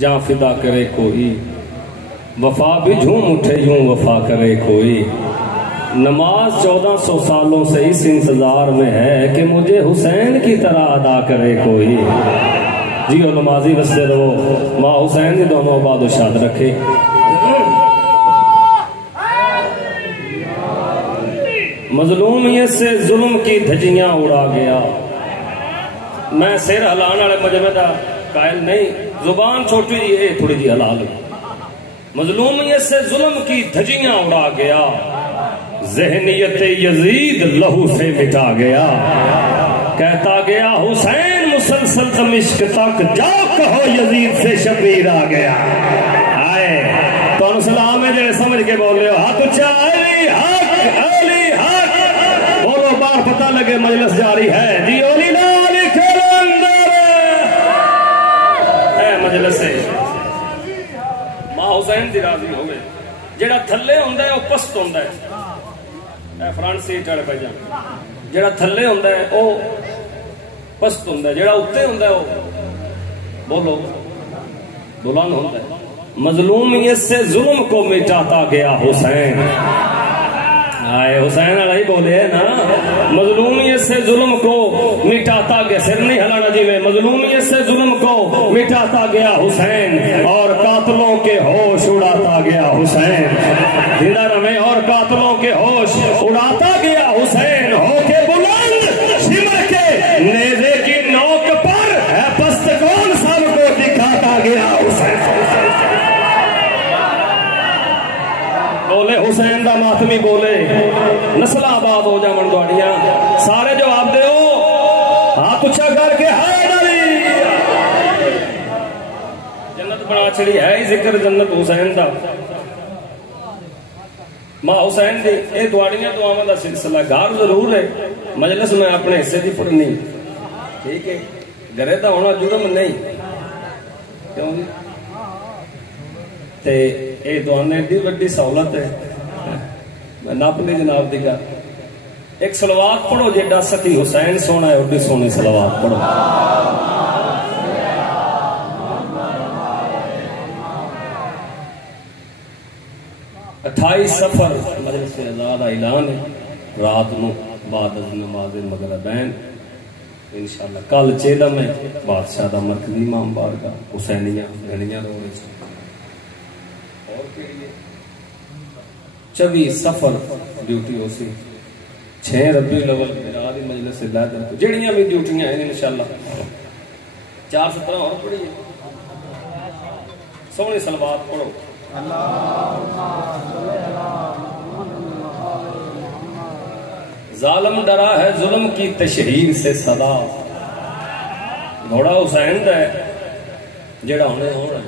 जा फिदा करे कोई, वफा भी झूम उठे यूं वफा करे कोई। नमाज 1400 सालों से इस इंतजार में है कि मुझे हुसैन की तरह अदा करे कोई। जियो नमाजी बसते रहो, माँ हुसैन की दोनों बाद शाद रखे। मजलूमियत से जुल्म की धज्जियां उड़ा गया। मैं सिर हिलाने वाले मजमे का कायल नहीं, जुबान छोटी जी है थोड़ी जी हला लो। मजलूमियत से जुल्म की धज्जियां उड़ा गया, ज़हनियत यजीद लहू से मिटा गया। कहता गया हुसैन मुसलसल दमिश्क तक, जाओ कहो यजीद से शबीर आ गया। आए तो सलाम है जे समझ के बोल रहे हो, हाथ ऊंचा, अली हक अली हक बोलो, बार पता लगे मजलिस जारी है जी। ओली ना मजलिस मां हुसैन दी राजी होवे। जेड़ा थल्ले हुंदा है वो पस्त हुंदा है, फ्रंट सीट वाले भाई जान। जेड़ा थल्ले हुंदा है वो पस्त हुंदा है, जेड़ा उत्ते हुंदा है वो बोलो बुलंद होता है। मजलूमियत से जुल्म को मिटाता गया हुसैन। आए हुसैन वाला ही बोले है ना, मजलूमियत से जुल्म को मिटाता गया, सिर नहीं हिलाना जी में, मजलूमियत से जुल्म को मिटाता गया हुसैन और कातलों के होश उड़ाता गया हुसैन। जिंदा रहे और कातलों के होश उड़ाता गया हुसैन। होके बुलंद सिमर के नेज़े की नोक पर है पस्त कौन सबको दिखाता गया हुसैन। बोले हुसैन दा मातमी बोले, नस्ल आबाद हो जावन दुआड़ियां। सारे जवाब दो, हाथ उच्चा करके हाय अली। जन्नत बना छड़ी है ही जिक्र जन्नत हुसैन दा। मां हुसैन दी ए दुआड़ियां दुआवां दा सिलसिला गार जरूर है, मजलिस में अपने हिस्से दी पढ़नी ठीक है, घरे दा होना जुर्म नहीं क्यों ते ये दुआने एडी वड्डी सहूलत है। मैं नपनी जनाब दी गल एक सलवात पढ़ो, जेडा सती हुसैन सोना है ओडी सोनी सलवात पढ़ो। 28 सफर मजलिस से आजाद ऐलान है, रात को बाद नमाज मगरिबैन इंशाअल्लाह। कल चेला में बादशाह दा मरकजी इमाम बारगाह हुसैनिया घड़ियां रो रही 24 सफर ड्यूटी हो सी 6 रबी अव्वल रात मजलिस से लादर जड़ियां भी ड्यूटियां हैं इंशाअल्लाह। 417 और पढ़िए, सोहनी सलवात पढ़ो। जालिम डरा है जुल्म की तशहीर से सदा। घोड़ा हुसैन दा है जेड़ा होने होना।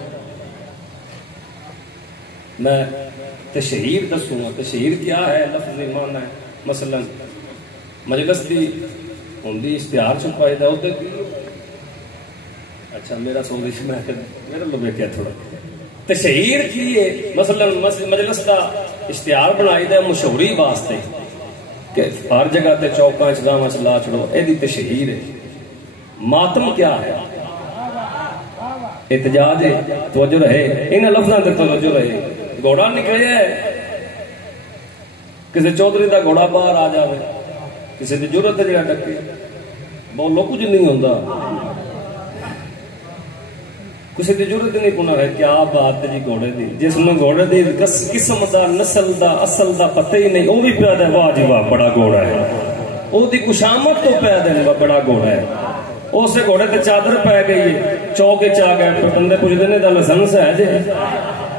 मैं तशहीर दसूंगा, तशहीर क्या है, लफ्ज़ माना है। मसलन मजलिस की होंदी इश्तिहार छुपाई दा उधर अच्छा मेरा सोच मैं मेरा लोगे क्या थोड़ा तशहीर की है। मसलन मजलिस का इश्तिहार बनाई दा मशहूरी वास्ते कि हर जगह ते चौका च गावां च ला छड़ो, एदी तशहीर है। मातम क्या है, एहतजाज है, तवज्जो रहे इन लफ्ज़ां ते तवज्जो रहे। घोड़ा निकले किसी चौधरी का घोड़ा बाहर आ जाए, किसी की जरूरत है जरा डके बोलो कुछ नहीं होता, किसी की जरूरत नहीं पुना है। क्या बात है जी घोड़े की, जिसमें घोड़े की किस्म का नस्ल का असल का पता ही नहीं, वो भी पैदा है वाह जी वाह बड़ा घोड़ा है, ओदी कुशामत तो पैदा है बड़ा घोड़ा है। उस घोड़े ते चादर पै गई है, चौके च आ गए, बंदे पुछते ने लाइसेंस है जे।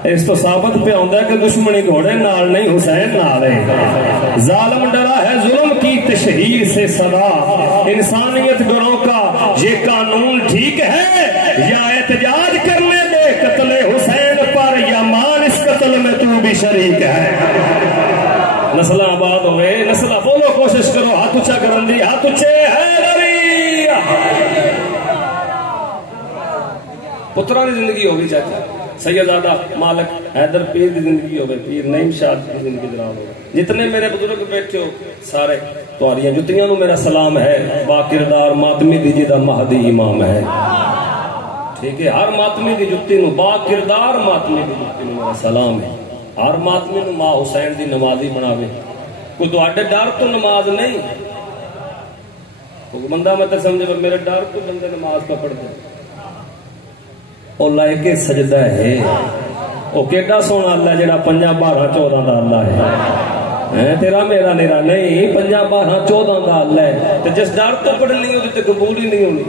इस तो साबित पे आंदा है कि दुश्मनी घोड़े नाल नहीं हुसैन नाल है। जालिम डरा है जुल्म की तशहीर से सदा, इंसानियत गुरों का ये कानून ठीक है या एहतजाज करने दे कत्ले हुसैन पर, या मान इस कत्ल में तू भी शरीक है। नस्ल आबाद होवे, नस्ल बोलो, कोशिश करो हाथ ऊंचा करन दी, हाथ ऊंचे है पुत्रा की जिंदगी होगी, चाचा सैयदादा मालिक हैदर पीर की जिंदगी हो, पीर नईम शाह की जिंदगी जनाब हो। जितने मेरे बुजुर्ग बैठे हो सारे तुहाड़ियां जुतियां नूं मेरा सलाम है। बाकिरदार मातमी दी जी दा महदी इमाम है, ठीक है, हर मातमी की जुत्ती नूं बा किरदार मातमी की जुत्ती नूं मेरा सलाम है। हर मातमी नूं मां हुसैन दी नमाजी बनावे। कोई तुहाडे डर तो नमाज नहीं, कोई बंदा मतलब समझे मेरे डर तो बंदे नमाज का पढ़ते और लायके सजदा है। वो केड़ा सोना अल्लाह जेड़ा 5 12 14 का अल्लाह है तेरा मेरा नेरा नहीं, 5 12 14 का अल्लाह है। तो जिस डर तो पढ़नी वो कबूल ही नहीं होनी।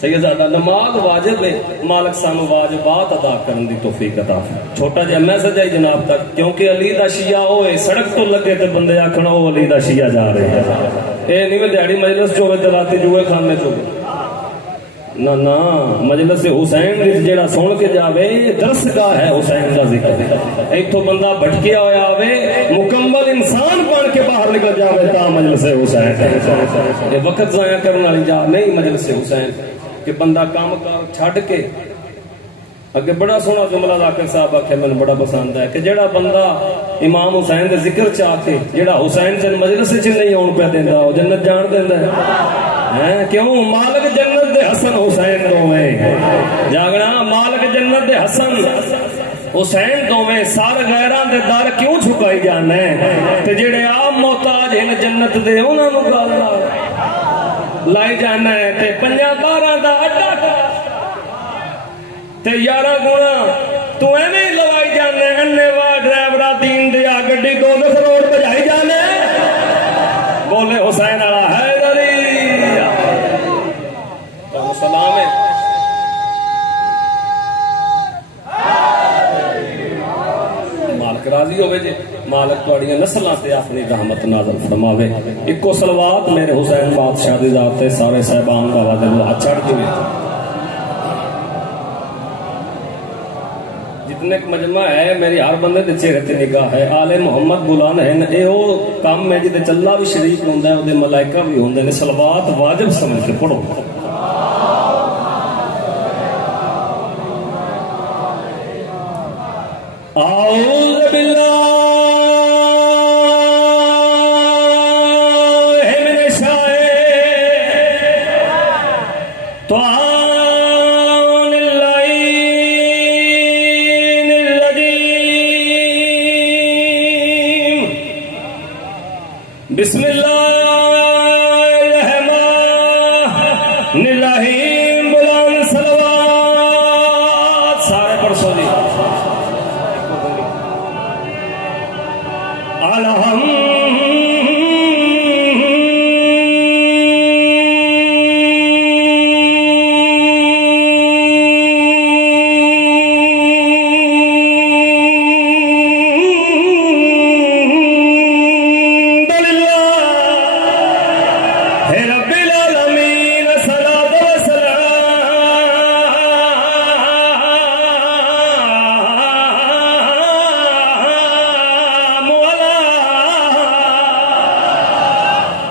सैयदादा नमाज वाजिब है, मालक सानू वाजिबात अदा करने की तौफीक अता फरमाए। छोटा जिहा मैसेज है जनाब तक, क्योंकि अली दा शिया होए सड़क तो लगे तो बंदे आखना वो अली दा शिया जा रहे हैं। ये नहीं मैं दिहाड़ी मजलिस च होवे ते राती जुए खाने च होवे ना ना, मजलिस हुसैन जेड़ा सुन के जावे दरसगाह है हुसैन का जिक्र। इथों बंदा भटकिया होया आवे मुकम्मल इंसान बन के बाहर निकल जावे ता मजलिस हुसैन। ये वक्त जाया करने वाली जा नहीं मजलिस हुसैन कि बंदा काम कर छड़ के अगे बड़ा सोहना जुमला जाकिर साहब आखे मैंने बड़ा पसंद है कि जेड़ा बंदा इमाम हुसैन के जिक्र च आके जेड़ा हुसैन चंद मजलिस च नहीं आउण पे देंदा वो जन्नत जान देंदा है। क्यों? मालिक जन्नत दे हसन हुसैन दोवें जागना, मालिक जन्नत दे हसन हुसैन दोवें सार गैरां दे दर क्यों झुकाई जाने ते जेड़े आप मोहताज हैं जन्नत दे उन्हां नूं गल लाई जाना है ते 5 12 दा अड्डा ते 11 गुणा तू एवें लवाई जाने। अन्नेवा ड्राइवरा दीन दिया गड्डी 2 करोड़ बजाई जाने। बोले हुसैन वाला है सलाम है। मालिक राजी होवे जे, मालिक तुहाड़ियां नस्लां ते अपनी रहमत नाज़िल फरमावे। इको सलवात मेरे हुसैन बादशाह दी ज़ात ते सारे साहिबान दा वादे हाथ चढ़ दिए। जितने मजमा है मेरी हर बंदे दे चेहरे ते निगाह है। आले मोहम्मद बुलान है न एहो काम है जिते चल्ला भी शरीक हुंदा है, ओदे मलाइका भी हुंदे ने। सलवात वाजिब समझ के पढ़ो। औज़ बिल्लाहि मिनश शैतानिर रजीम। बिस्मिल्लाहिर रहीम। बुलंद सलवात सारे पढ़ो जी।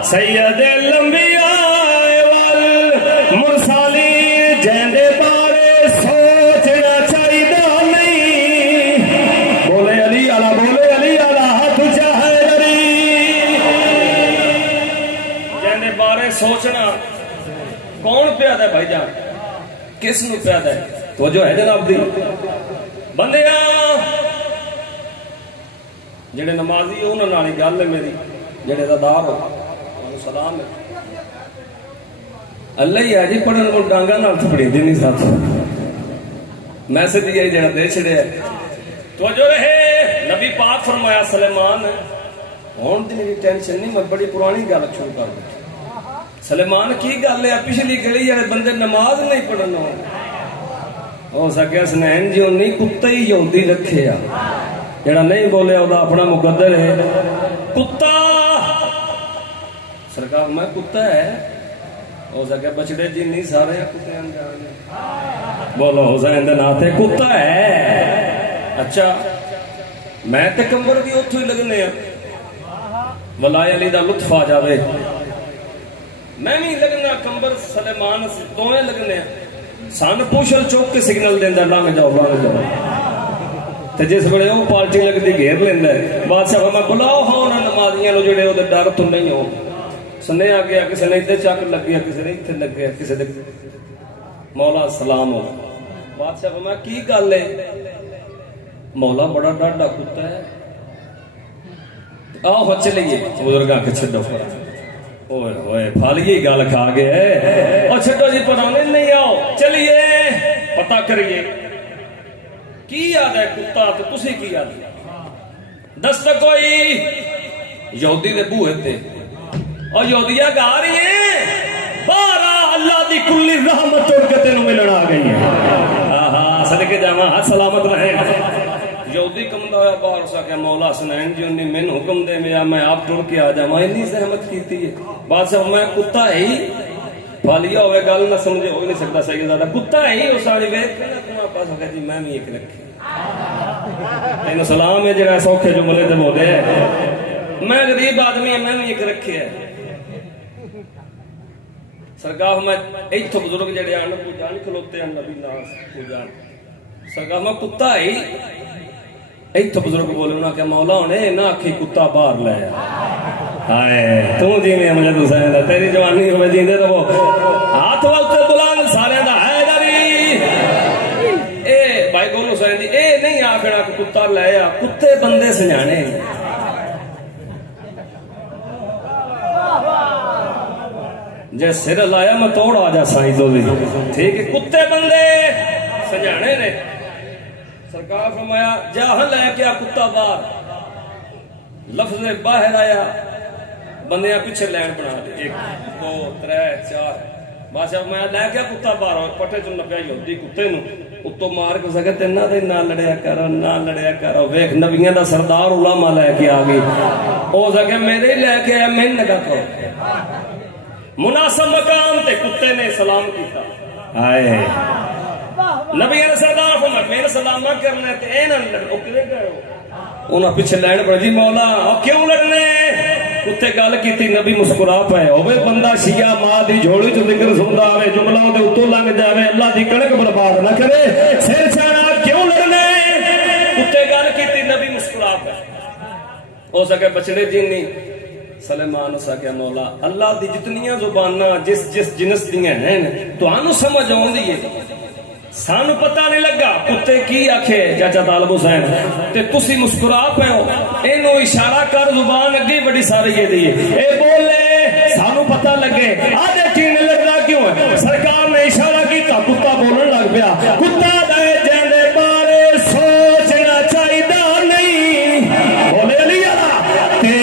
सैयदुल अंबिया वल मुरसलीन जेंदे बारे सोचना चाहिदा नहीं। बोले अली आला, बोले अली आला, हाथ चाहे अली। जेंदे बारे सोचना कौन प्यादा है भाईजान, किस नु प्यादा है? तो जो है जनाब दी बंदिया जेड़े नमाजी उन्हां नाल ही गल है मेरी, जेड़े दादार हो सलाम है। अल्लाह ही है जी पढ़न को डांगा नाल थपड़ी दी नहीं साथ मैसेज ये जरा दे छड़े तो जो रहे। नबी पाक फरमाया सलेमान हुन दी मेरी टेंशन नहीं, मैं बड़ी पुरानी गल शुरू कर दी। सलेमान की गल है? पिछली गली जेड़े बंदे नमाज नहीं पढ़न हो सके सनैन जी नहीं कुत्ते ही यहूदी रखे आ जेड़ा नहीं बोले ओदा अपना मुकद्दर है। कुत्ता सरकार मैं कुत्ता है हो सके बछड़े जी नहीं सारे कुत्ते बोलो हुसैन दे नाते कुत्ता है। अच्छा मैं ते कंबर भी उथों ही लगने वलाय अली दा लुत्फ आ जावे मैं भी लगना कंबर सलेमान दोवें लगने सन पूछल चौक के सिग्नल देंदा लंघ जाओ ते जिस वेले वो पार्टी लगदी घेर लेंदा बादशाह मैं बुलाओ हाँ उन्हां नमाजियां नु जेड़े ओदे डर तो नहीं हो सुने आ गया किसी ने इधर चक लग गया किसी ने इतने लग गया किसी ने मौला सलाम हो। बादशाह फरमाया की गल है? मौला बड़ा डाढ़ा कुत्ता है। आओ चलिए बुजुर्ग के छो ओए ओए फालिए गल खा गए और छो जी पुराने नहीं आओ चलिए पता करिए की याद है कुत्ता तो तुसी की याद दस तक कोई यहूदी दे बूहे ते और यहूदिया गा रही है बारा अल्लाह दी कुल्ली रहमत उड़ के तेन मिलन आ गई है। हाँ सदके जावा हाथ सलामत रहे। यहूदी कमदा होया बाहर उस आख्या मौला हसनैन जी उन्हें मैंने हुक्म दे मैं आप टुर के आ जावा इन्नी सहमत की है। बादशाह मैं कुत्ता है ही फालिया होवे गल ना समझे हो नहीं सकता सही ज्यादा कुत्ता है ही उस वाली वेख तुम्हारे पास हो गया जी मैं भी एक रखे तेन सलाम है जरा सौखे जुमले ते बोले मैं गरीब आदमी है मैं भी एक रखे है। सरकार मैं इथों बुजुर्ग जड़े आन पूजा नहीं खलोते हैं नबी नास पूजा सरकार मैं कुत्ता ही इथों बुजुर्ग बोले उन्हें क्या मौला होने ना आखी कुत्ता बाहर ले हाय तू जीवे मुझे तू सहना तेरी जवानी हो जींदे रहो हाथ वक्त बुलंद सारे दा हैदरी ए भाई गोलू हुसैन जी ए नहीं आखना कि कुत्ता ले आ कुत्ते बंदे सजाने जे सिर लाया मैं तोड़ आ जा साई तो भी ठीक है कुत्ते बंदे सजाने ने। सरकार फरमाया जहां लेके आ कुत्ता बाहर लफ्ज बाहर आया बंदियां पीछे लैन बना दे 1 2 3 4 बादशाह मैं लैके आ कुत्ता बाहर पट्टे चुन नपया यहूदी कुत्ते नु उत्तो मार के सके ते ना लड़िया कर वेख नबियां दा सरदार उलामा लेके आ गई हो सके मेरे ही लेके आया मैंने लगा करो मुनासिब मकाम ते कुत्ते ने सलाम किया हाय नबी ने सरदार फरमाया मेरे सलामा करने ते ए ना लड़ो किदे करो उन्हां पीछे लैन पड़ जी मौला क्यों लड़ने कुत्ते गल कीती नबी मुस्कुरा पे होवे बंदा शिया मां दी झोली च जिक्र सुनदा आवे जुमला दे उत्तों लंघ जावे अल्लाह दी कणक बर्बाद ना करे सिर छाना क्यों लड़ने कुत्ते गल कीती नबी मुस्कुरा पे हो सके बचड़े जिन्नी सलेमान क्या मौला अल्लाह दी जितनियां जुबाना जिस जिस जिनस दियां हैं तुहानू समझ आउंदी है सानू पता नहीं लगा कुत्ते की आखे चाचा तालब हुसैन ते तुसी मुस्कुरा पे हो इनू इशारा कर जुबान अगे बड़ी सारी है दी ए बोले सानू पता लगे आधे कीने लगदा क्यों है सरकार ने इशारा किया कुत्ता बोलने लग गया कुत्ता दे जेंदे बारे सोचना चाहिदा नहीं बोले लिया ते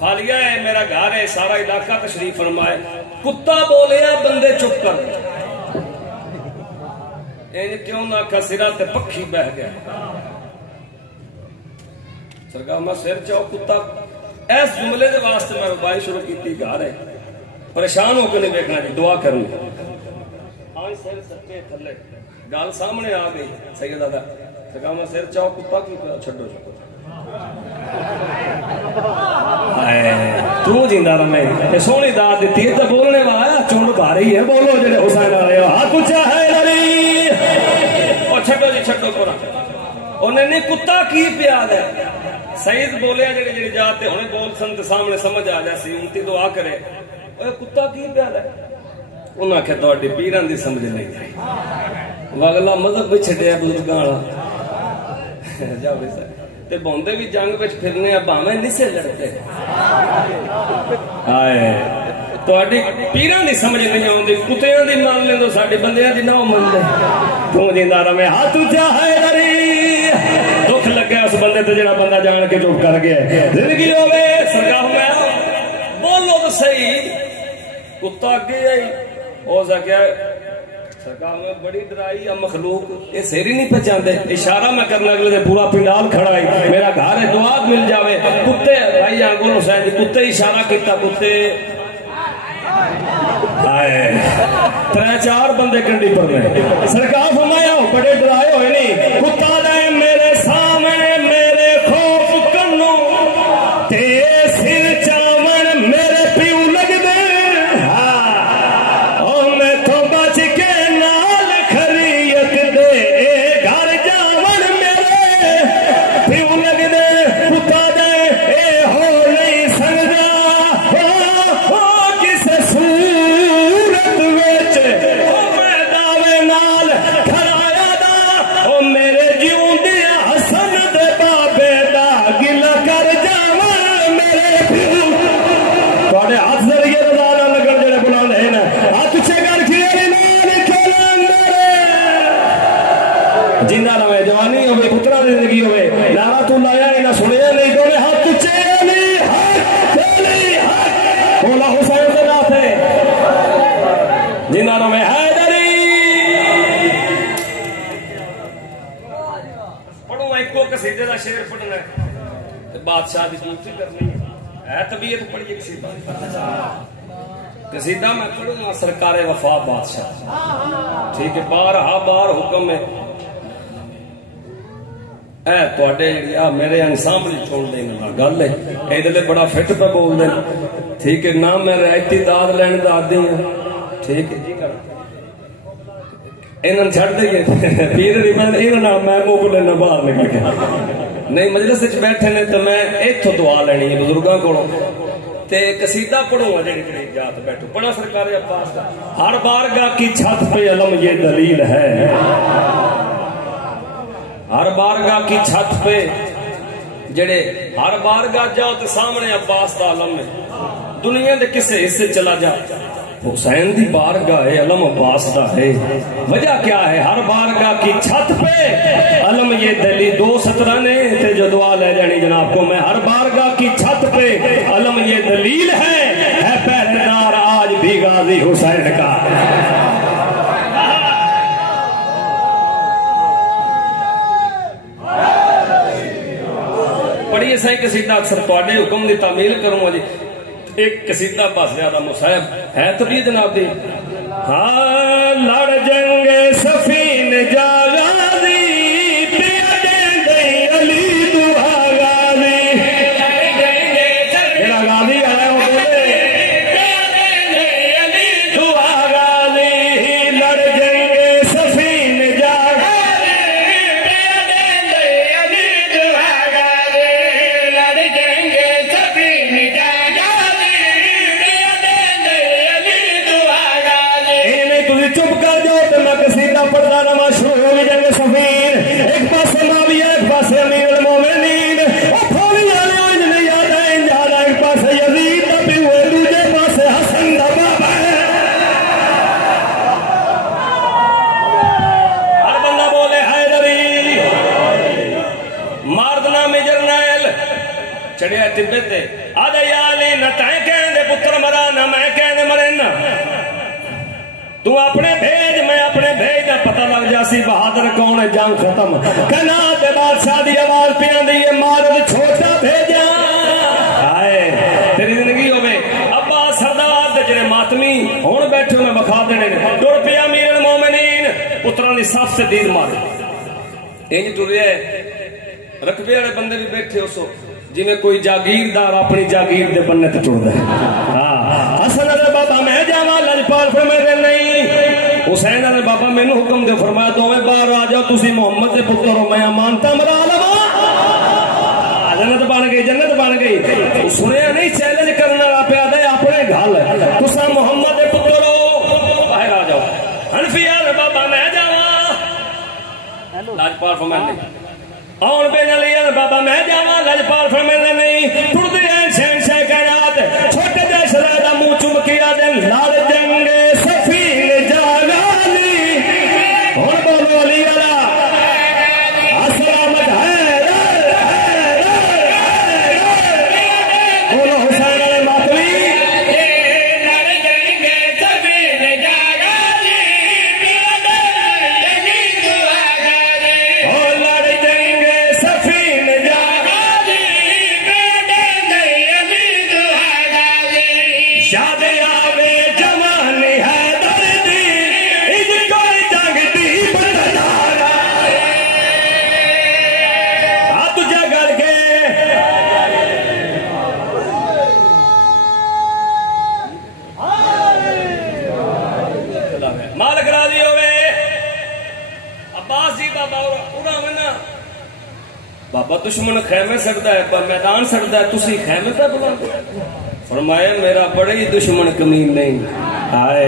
फालिया है मेरा घर है सारा इलाका तशरीफ फरमाए कुत्ता बोले बंदे चुप कर क्यों ना आखा सिरा ते पक्षी बह गया सरकार मैं सिर चाओ कुत्ता इस जुमले के वास्ते मैं रुबाई शुरू की घर है परेशान होकर नहीं देखना जी दुआ करूंगा सिर सच्चे थले गल सामने आ गई सही दादा सरकार मैं सिर चाओ कुत्ता की छो तू जिंदा रहे सोहनी दात दी तो बोलने वाला चुंड भारी है बोलो जेडे हुसैन वाले हाथ ऊंचा है लड़ी और छड्डो जी छड्डो पूरा उन्हें नहीं कुत्ता की प्याद है सईद बोलिया जेडे जेडी जाते हुणे बोल सन ते सामने समझ आ जासी उनती दुआ करे ओए कुत्ता की प्याद है उन्हें आख्या तुहाडी पीरां दी समझ नहीं आई अगला मजहब भी छड्डिया बुजुर्गां वाला जाओ सर ते बोंदे भी जंग विच फिरने भावें नहीं से लड़ते आए तुहाडी पीरां दी समझ नहीं आउंदी कुत्तियां दी मान लेंदो साडे बंदियां दी ना मनदे तू जिंदा रवे हाथ ऊंचा है दरी दुख लगे उस बंदे ते जेड़ा बंदा जान के चुप कर गया जिंदगी होवे सरकार मैं बोलो तो सही कुत्ता अगे आई हो सके सरकार ने बड़ी डराई या मखलूक ये सिर ही नहीं पहचानते इशारा मैं करने अगले पूरा पिंडाल खड़ा है मेरा घर है दुआ मिल जावे कुत्ते भाई गुल हुसैन जी कुत्ते इशारा किया कुत्ते त्रै चार बंदे कंडी पर सरकार फरमाया बड़े डराए हुए नहीं कुत्ता दे मेरे सामने मेरे खौफ कन्नू ते सिर चावन मेरे प्यू लग दे मैं तो बच के नाल खरीयत दे घर जावन मेरे प्यू लग दे कुत्ता दे ए हो नहीं सकदा हो किसे सूरत विच मैं दावे नाल खड़ाया दा ओ मेरे जिउंदिया हसन दे बाबे दा गिला कर जावन मेरे प्यू तुहाडे हाथ जरिए रजा ना लगन जेड़े बुलांदे ने हाथ चेकर खिरे नाल खेलन जिंदा रवे जवानी होवे पुत्रा दी जिंदगी होवे नारा तू लाया ना सुनिया नहीं दोने हाथ चेली हाथ चेली हाथ बोला हुसैन दे नाथ है जिंदा रवे हैदरी पढ़ो एको कसीदे दा शेर पढ़ना ते बादशाह दी ड्यूटी करनी है तबीयत पढ़िए कसीदा मैं पढ़ूंगा सरकारे वफा बादशाह ठीक है बार हुक्म है मेरे अंसामल छोड़ गल है ये बड़ा फिट पे बोलते ठीक है ना मैं रियायती दाद लैन का आदि हूँ ठीक है इन्होंने छड़ दईए पीर नहीं मैं मुख लेना बाहर निकल के नहीं मजलिस बैठे ने तो मैं इथों दुआ लेनी है बुजुर्गों को कसीदा पढ़ूंगा जी जात बैठो पढ़ा सरकार अब्बास का हर बारगाह की छत पे अलम ये दलील है हर बारगाह की छत पे जेड़े हर बारगाह जाओ तो सामने अब्बास का अलम है दुनिया के किसी हिस्से चला जा हुसैन दी बारगाह है अलम अब्बास का है वजह क्या है हर बारगाह की छत पे अलम ये दलील दो सतरा ने ते जो दुआ ले जानी जनाब को मैं हर बारगाह की छत पे अलम ये दलील है पहरेदार आज भी गाजी हुसैन का पढ़िए सही कसीदा अक्सर तुहाडे हुक्म की तामील करूंगा जी एक कसीदा बस ज्यादा मुसाहब है तो भी जनाब दी हाँ लड़ जंगे सफीन जागा चढ़िया तिब्बत आदे याली न तै कहंदे पुत्र मरा न मैं कहंदे मरे न तू अपने भेज मैं अपने भेज का पता लग जासी बहादुर कौन है जंग खत्म कहना दे बादशाह दी आवाज पिया दी मारद छोटा भेजा हाय तेरी जिंदगी होवे अब्बा सरदार दे जेड़े मातमी हुण बैठे मैं बखा देने टुर पिया मीर मोमिनीन पुत्रां दी सफ से दीद मारे इंज टुरिया रकबे वाले बंदे भी बैठे उसो जिवें कोई जागीरदार अपनी जागीर दे बनने ते टुरदा है हां हसन अरे बाबा मैं जावा लजपाल फरमाए नहीं हुसैन अरे बाबा मैनू हुक्म दे फरमाया दोवें बाहर आ जाओ तुसी मोहम्मद दे पुत्र हो मैं अमानता मरा लवा जन्नत बन गई सुनिया नहीं चैलेंज करने वाला पे आदे अपने गल तुसा मोहम्मद दे पुत्र हो बाहर आ जाओ हनफिया अरे बाबा मैं जावा लजपाल फरमाए और बेनलिया बाबा मैं जावा लजपाल फरमाते नहीं टुरदे हैं शहंशाह कायनात छोटे दे शहजादा मुंह चुम के आदे लाल जंगे सफीन जागाली और बोलो अली वाला असलामत है बोलो हुसैन वाले मातवी याद आवे जवानी है दर्दी इनको जगती बदनारा हाथ जगड़ के मालक राजी होवे अब्बास जी बाबा पूरा मना बाबा दुश्मन खैमे सकता है मैदान सकता है तुसी खैमे पे बुलाते फरमाया मेरा बड़े ही दुश्मन कमीन नहीं आए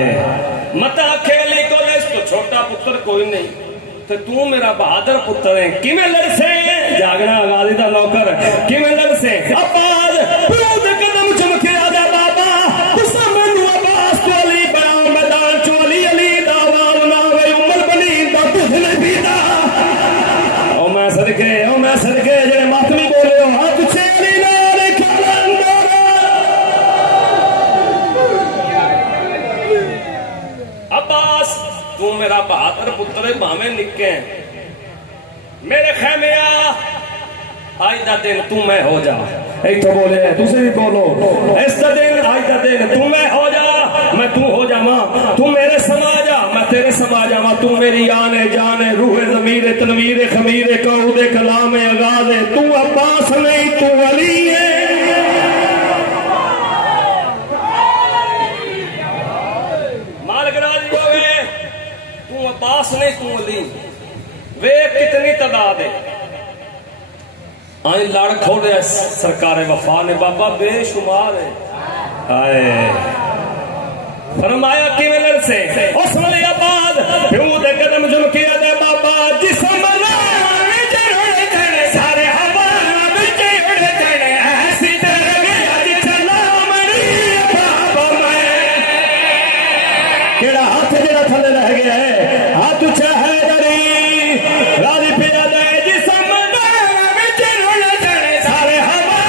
मता खेले कॉलेज तो छोटा पुत्र कोई नहीं तो तू मेरा बहादुर पुत्र है किमें लड़से जागना आगादी दा नौकर किमें लड़से अब्बास पूद कदम चमके आदा बाबा तुसा मैनू अब्बास तो अली बड़ा मैदान चोली अली दावा ना वे उमर बनी दा तुझ ने पीता ओ मैं सदके जेड़े मातमी बोले हो हाथ चेली नाल कलंदर अब्बास तू मेरा बहादुर पुत्र है भावे निके मेरे खैमे आज दा दिन तू मैं हो जा इतो बोले तुसे भी बोलो इस दिन आज दा दिन तू मैं हो जा मैं तू हो जावा तू मेरे समा जा मैं तेरे समा जावा तू मेरी आने जाने रूहे ज़मीरे तनवीरे खमीरे कौदे कलामे आगाज़े तू अब्बास नहीं तू अली है मालिक राजी होवे तू अब्बास नहीं तू अली वे कितनी तादाद है आई लड़ खोले सरकार वफा ने बाबा बेशुमार है आए फरमाया किवें लड़से उस वाले बाद प्यो दे कदम झुमके दे बाबा जिस्म सारे हवा विच उड़ जाने ऐसी तरह अज चला मरी बाबा मैं केड़ा हाथ जेड़ा थले रह गया है हाथ चाहे दरी राजी पिया दे जिस्म विच उड़ जाने सारे हवा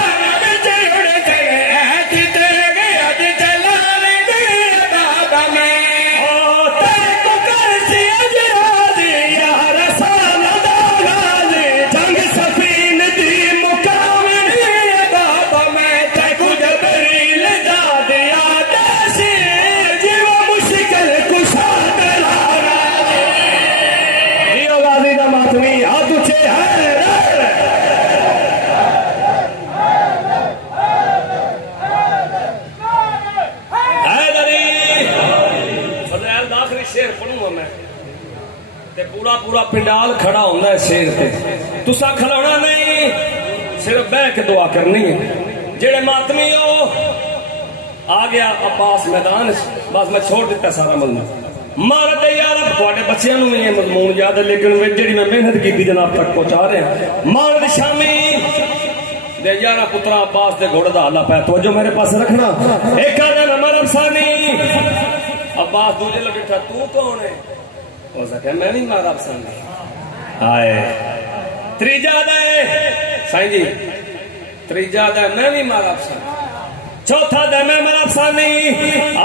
विच उड़ जाने ऐसी तरह अज चला मरी बाबा मैं ओ तेरे तो कर सी अजरादी यार साला दागाजी जंग सफीन दी मुकामनी बाबा मैं तैकू जबरील जा दिया देसी जीव मुश्किल कुशा दलारा ये गाजी दा मातमी हाथ उठे है शेर पढ़ूंगा मैं ते पूरा पूरा पिंडाल खड़ा होंदा है शेर ते तुसा खलोना नहीं सिर्फ बह के दुआ करनी है जेड़े मातमी हो आ गया अब्बास मैदान बस मैं छोड़ दिता सारा मजमून मार दे यार तुहाडे बच्चियां नूं ये मजमून याद है लेकिन जेड़ी मैं मेहनत की जनाब तक पहुंचा रहे हैं मार दे शामी दे यारा पुत्रा अब्बास दे घोड़े दा हल्ला पै तवज्जो मेरे पास रखना एक आदम अमर अफसानी अब्बास दूजे लगे तू कौन है हो सके मैं भी मारा अफसानी हाय त्रीजा दे साईं जी त्रीजा दे मैं भी मारा अफसानी चौथा दे मैं मारा अफसानी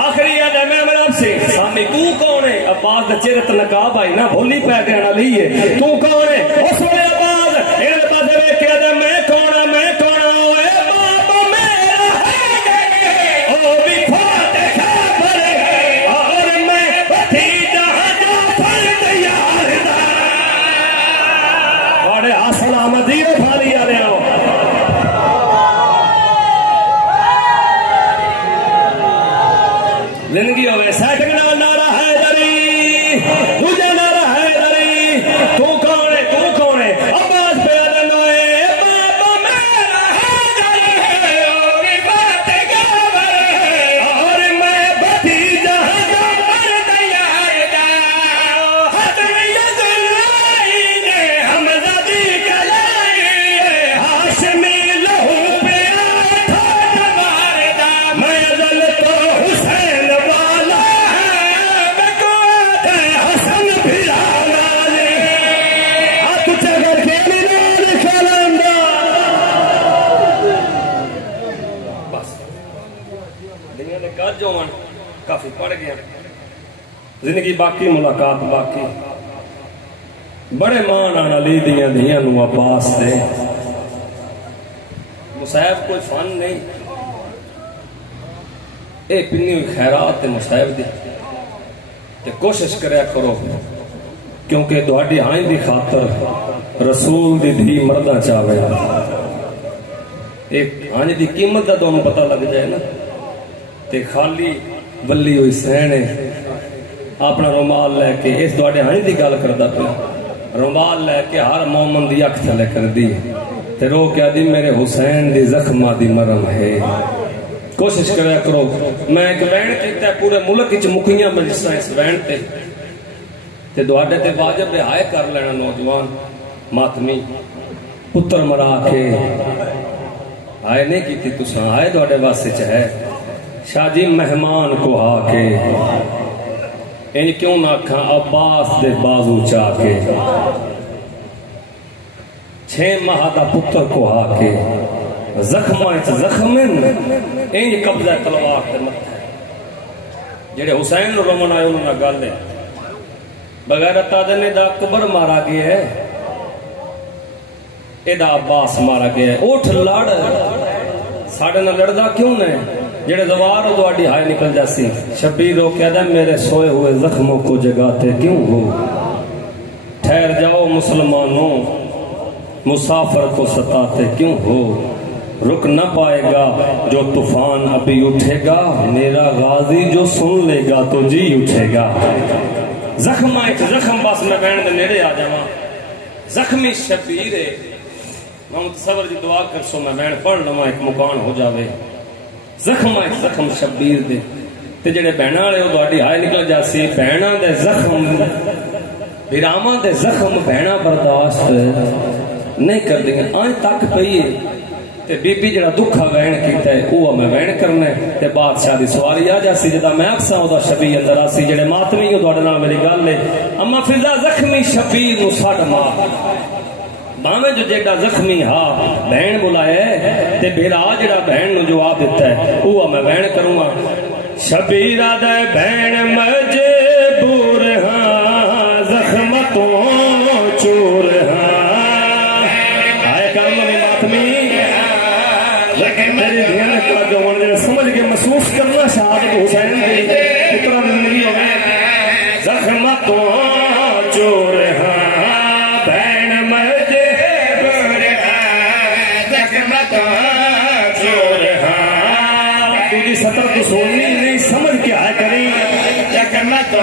आखिरी दे मैं मारा अफसानी तू कौन है अब्बास दा चेहरे ते नकाब आई ना भोली पै के ना ली है तू कौन है उस वेले अब्बास इहदे पासे वेख के दे मैं कौन है ओए बाबा मेरा है ओ भी फाते खबर है और मैं भतीजा जा फर्द यार दा बड़े असलाम दीर फाली आ रहे हो जिंदगी होवे सेटिंग नारा है दरी तुझे नारा है दरी तू कौन है अब्बास पे नोए बाबा मेरा है दरी ओ भी बात गावर और मैं भतीजा जा फर्द यार दा हद में यज़ुल्लाई ने हमजा दी कलाई हाशमी लहू पे था जवार दा मैं अजल तो हुसैन काफी पड़ गया जिंदगी बाकी मुलाकात बाकी बड़े मान अली दियां धियां नूं अब्बास दे मुसाहब कोई फन नहीं ये पिन्नी हुई खैरात मुसाहिब दी ते कोशिश करया करो, क्योंकि तुहाडी आइन दी खातर रसूल दी धी मरदा चावे। एक आने दी कीमत का तुहानू पता लग जाए ना, ते खाली बल्ली हुई सहने अपना रुमाल लैके, इस तुहाडे आने दी गल करदा पिया, रुमाल लैके हर मोमन दी अख थले कर दी ते रो के आदि मेरे हुसैन दी जख्मा दी मरम है। कोशिश करया करो। मैं एक वैन किया पूरे मुल्क च मुखियां मजलिसां इस वैन ते तुहाडे ते वाजिब रिहाय कर लेना। नौजवान मातमी पुत्र मरा के आए नहीं की तुसा आए तुहाडे वास्ते च है। शाजी मेहमान को आके इन क्यों ना आखा अब्बास दे बाजू चाके, 6 माह का पुत्र को आके जख्मा जख्म इंज कब्जा तलवार ते मत्थे। जेड़े हुसैन रोमन आए उन्होंने गल है बगैर तादने दा अकबर मारा गया है, एदा अब्बास मारा गया है। उठ लड़, साढ़े नाल लड़दा क्यों ने? जेड़े दवार हो तुहाडी हाय निकल जासी। शबीर हो कहदा मेरे सोए हुए जख्मों को जगाते क्यों हो? ठहर जाओ मुसलमानों, मुसाफिर को सताते क्यों हो? रुक न पाएगा जो तूफान अभी उठेगा, मेरा गाजी जो सुन लेगा तो जी उठेगा। जख्म जख्म बस मैं बहन के नेड़े आ जावा। जख्मी शबीर है, मैं मुतसवर की दुआ कर सो मैं बहन पढ़ लवा एक मुकान हो जावे। जख्म शबीर दे ते जेड़े बहना वाले वो तुहाडी हाय निकल जासी। बहना दे जख्म विरामा दे जख्म बहना बर्दाश्त नहीं कर देंगे। आज तक पई है ते बीबी जड़ा दुखा वहन किया है वो मैं वहन करना है ते बादशाह दी सवारी आ जासी। जदा मैं अक्सा ओदा शबी अंदर आसी। जेड़े मातमी हो तुहाडे नाल मेरी गल है। अम्मा फिजा जख्मी शबीर नु सट मार भावे जो जेड़ा जख्मी हा बहन बुलाया ते बेरा जड़ा बहन नु जवाब दिता है वो मैं वहन करूंगा। शबीरा दे बहन मजबूर हां जख्म तो चूर हां। आए काम में मातमी समझ के महसूस करना शहादत हुसैन दी पुत्रा जिंदगी हो गई। जख्म तो चोर हां बहन मजबूर हां जख्म तो चोर हां। दूजी सतर तो सुननी नहीं समझ के आया करी। जख्म तो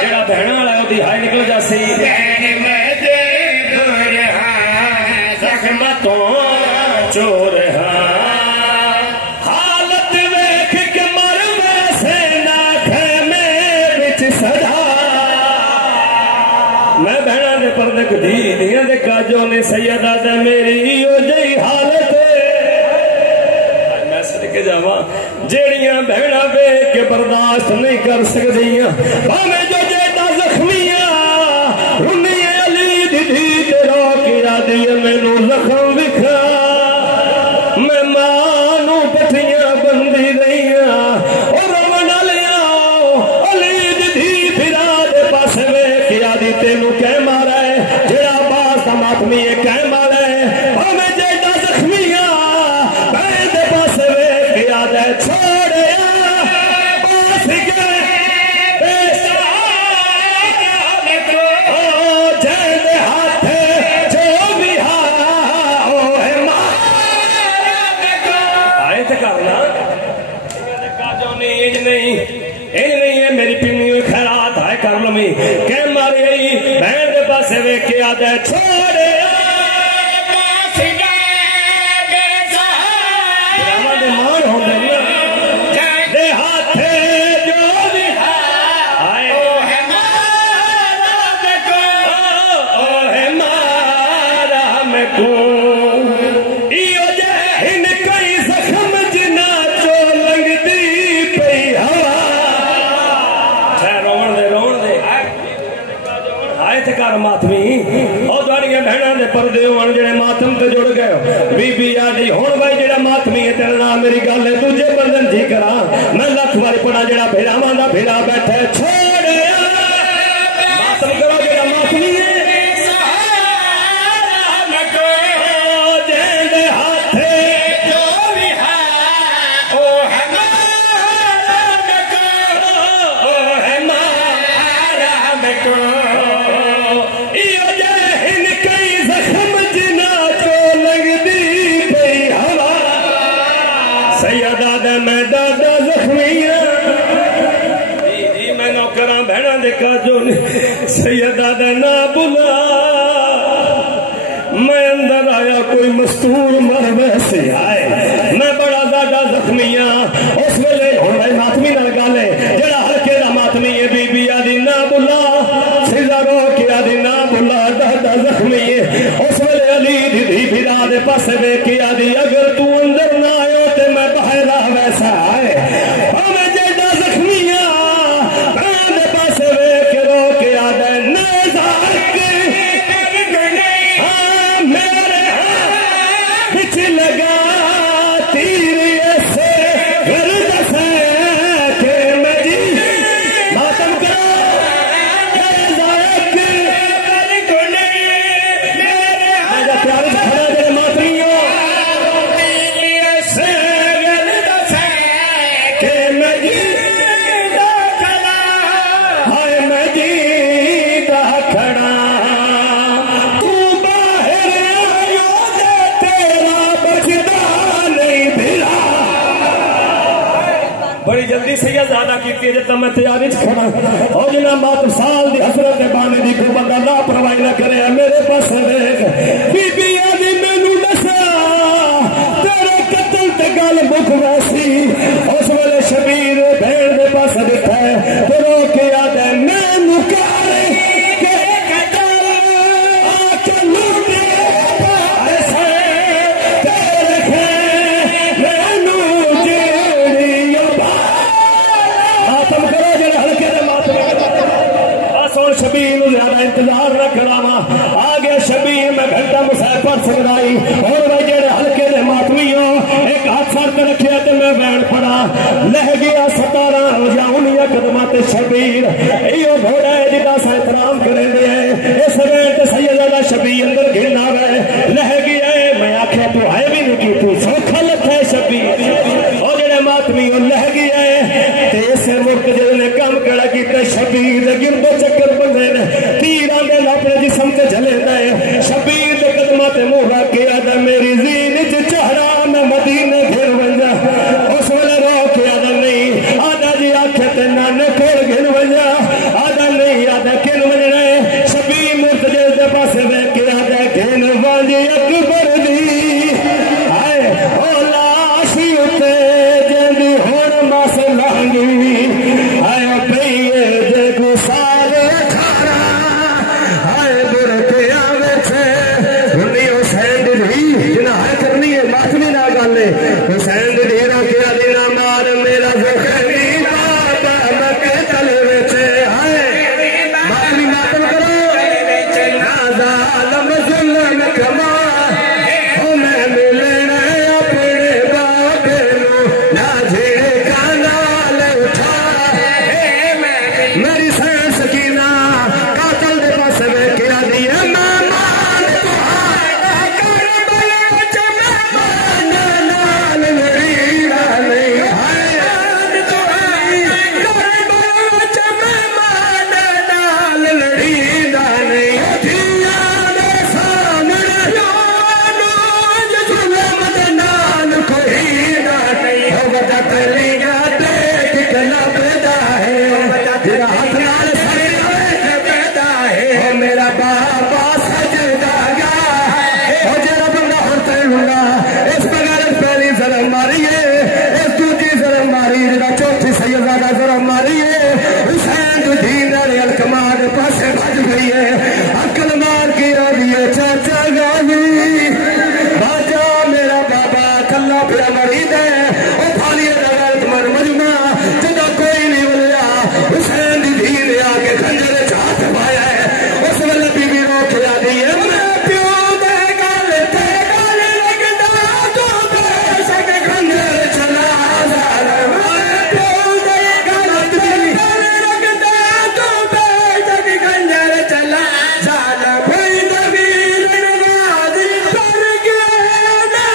जड़ा बहना वाला ओदी हाय निकल जासी। बहन मजबूर हां जख्म तो चोर हां। काजो ने सैयदा दे मेरी ओ जई हालत मैं सदके जावा। जेड़ियां बहना वेख के बर्दाश्त नहीं कर सकदियां भावे जो जेड़ा जख्मियां रुनिया अली दी ते रोकिया दी मैनू जख्म विखा। मैं मां नू पठियां बंदी रहियां ओ रवन लिया अली दी फिरा दे पास वेखिया दी तेनू कह मारा है। जेड़ा मातमी कह मारे भावे जेड़ा जख्मिया बैठ पास वेखिया दे छोड़े आए तो करना नहीं है मेरी पिन्नी खैरात है कर लमी कह मारी बहन के पास वेखिया दे छोड़े मातमी और तुहाडियां बहना दे पर्दे होण जेड़े मातम ते जुड़ गए बीबी आदी हुण भाई जेड़ा मातमी है तेरे नाल मेरी गल है दूजे बंदन जी करा मैं लख बारी पड़ा जेड़ा भेड़ावां दा भेड़ा बैठे छोड़ मातम करो जेड़ा मातमी है जेंदे हाथे जो भी है ओ हमारा का जो सैयदा दा ना बुला, मैं अंदर आया कोई मस्तूर मर वैसे आए, मैं बड़ा ज्यादा जख्मी हाँ। उस वेले हुण मातमी नाल गल है, जेड़ा हल्के दा मातमी है बीबी आदि ना बुला, सीधा रो के आदि ना बुला, दादा जख्मी है। उस वेले अली दी फिरा दे पासे वेख के आदि अगर तू अंदर ना आयो ते मैं बाहर आ वैसा आए, मैं जेड़ा जख्मी हाँ दे पासे वेख के रो के आदे लगा तीर ऐसे घर दसे के मजी मातम करो प्यारे खड़ा मेरे मातरियों ऐसे घर दसे के मजी खड़ा हाय मजी खड़ा तू बाहर आयो तेरा बचदा नहीं भिड़ा। बड़ी जल्दी सैयद ज्यादा की जब मैं तैयारी खड़ा और जिना बात साल की हसरत बाने की कोई बंदा लापरवाही ना करे। मेरे पास देख बीबी आदि मैनू दसा तेरे कतल ते गल मुख वैसी। उस वेले शबीर भेड़ के पास बैठा है तो रो के आदा मैनू कर के कतल आके लूटे ऐसे तेरे मैनू जेड़ी मातम करो जेड़े हल्के दे मातम और शबीर ज्यादा इंतजार न करावा। आ गया शबीर में घंटा मुसाफर संगराई और भाई जेड़े हल्के दे मातमी हो एक हाथ सर पे रखे तो मैं बैठ पड़ा लह गया 17 रोजा कदम ते शबीर यो घोड़ा है जिदा सा एहतराम करेंगे इस वेले सैयदा शबीर अंदर घिरना है लह गया मैं आख्या तू है भी नहीं तू सौखा लथा है शबीर और जेड़े मातमी लह गया है इसे मुल्क जिन्हें कम कड़ा किया शबीर गिरदो चक्कर बंदे ने तीर आंदे अपने जिसम से जले है शबीर के कदम ते मुंह रख के आदा मेरी जीन च चढ़ा मैं मदीने फिर वजा। उस वेले रो के आदा नहीं आदा जी आखे ते नाने कोल घिर वजा आदा नहीं आदा किन वजने शबीर मुर्तजे दे पासे वेख के आदा घिन वाली अकबर दी हाय ओ लाश उते जेंदी हुण मस लांगी हाय भईए दे गुसारे खारा हाय बुरके आवे छे हुनी हुसैन दी जिना है करनी है मातमी ना गल हुसैन दी रो के आदि ना मार मेरा जखमी बाबा मके तल विच हाय मातमी मातम करो ना जालम जुल्म कमा ओ मैं मिलना अपने बाबे नु ना झेड़े का नाल उठा मेरी सैन सकीना कातल दे पास में क्या दिया मेरा बाबा सजदा गया और जरा बंदा होता होगा इस बगैर पहली जरम मारी है इस दूसरी जरम मारी जरा चौथी सैयदा जरम मारी है हुसैन दीन अलकमार पासे भज गई है अकल मार के आ दिए चाचा गाली बाजा मेरा बाबा कल्ला पिया मरीद है और फाली नगर मर मजमा जिदा कोई नहीं बोलिया हुसैन दीन आके खंजर चाट पाया है। उस वेले बीबी रो के आ दी है मैं प्यो दे गल ते गल लगदा तो बेशक खंजर चला जालम मैं प्यो दे गल ते गल लगदा तो बेशक खंजर चला जालम कोई नबीर नवाज कर के ना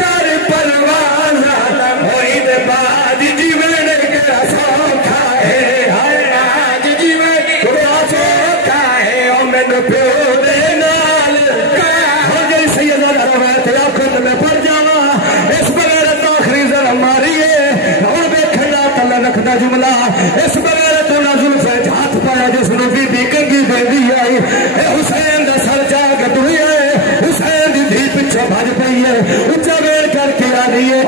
कर परवान जालम होई दे बाद जीवन के सौखा है हाय आज जीवन को सौखा है ओ मैनू प्यो दे नाल हो गई सैयदा रवायत आखिर में पड़ जावा इस बगैर तो आखिरी जरा मारी है और देखना तल्ला रखदा जुमला इस बगैर तोड़ा जुल्फे हाथ पाया जिसनों बीबी कंगी देंदी आई हुसैन दा सर जाग दुनिया है हुसैन दी धी पिछे भज पई है उच्चा वेल करके आ रही है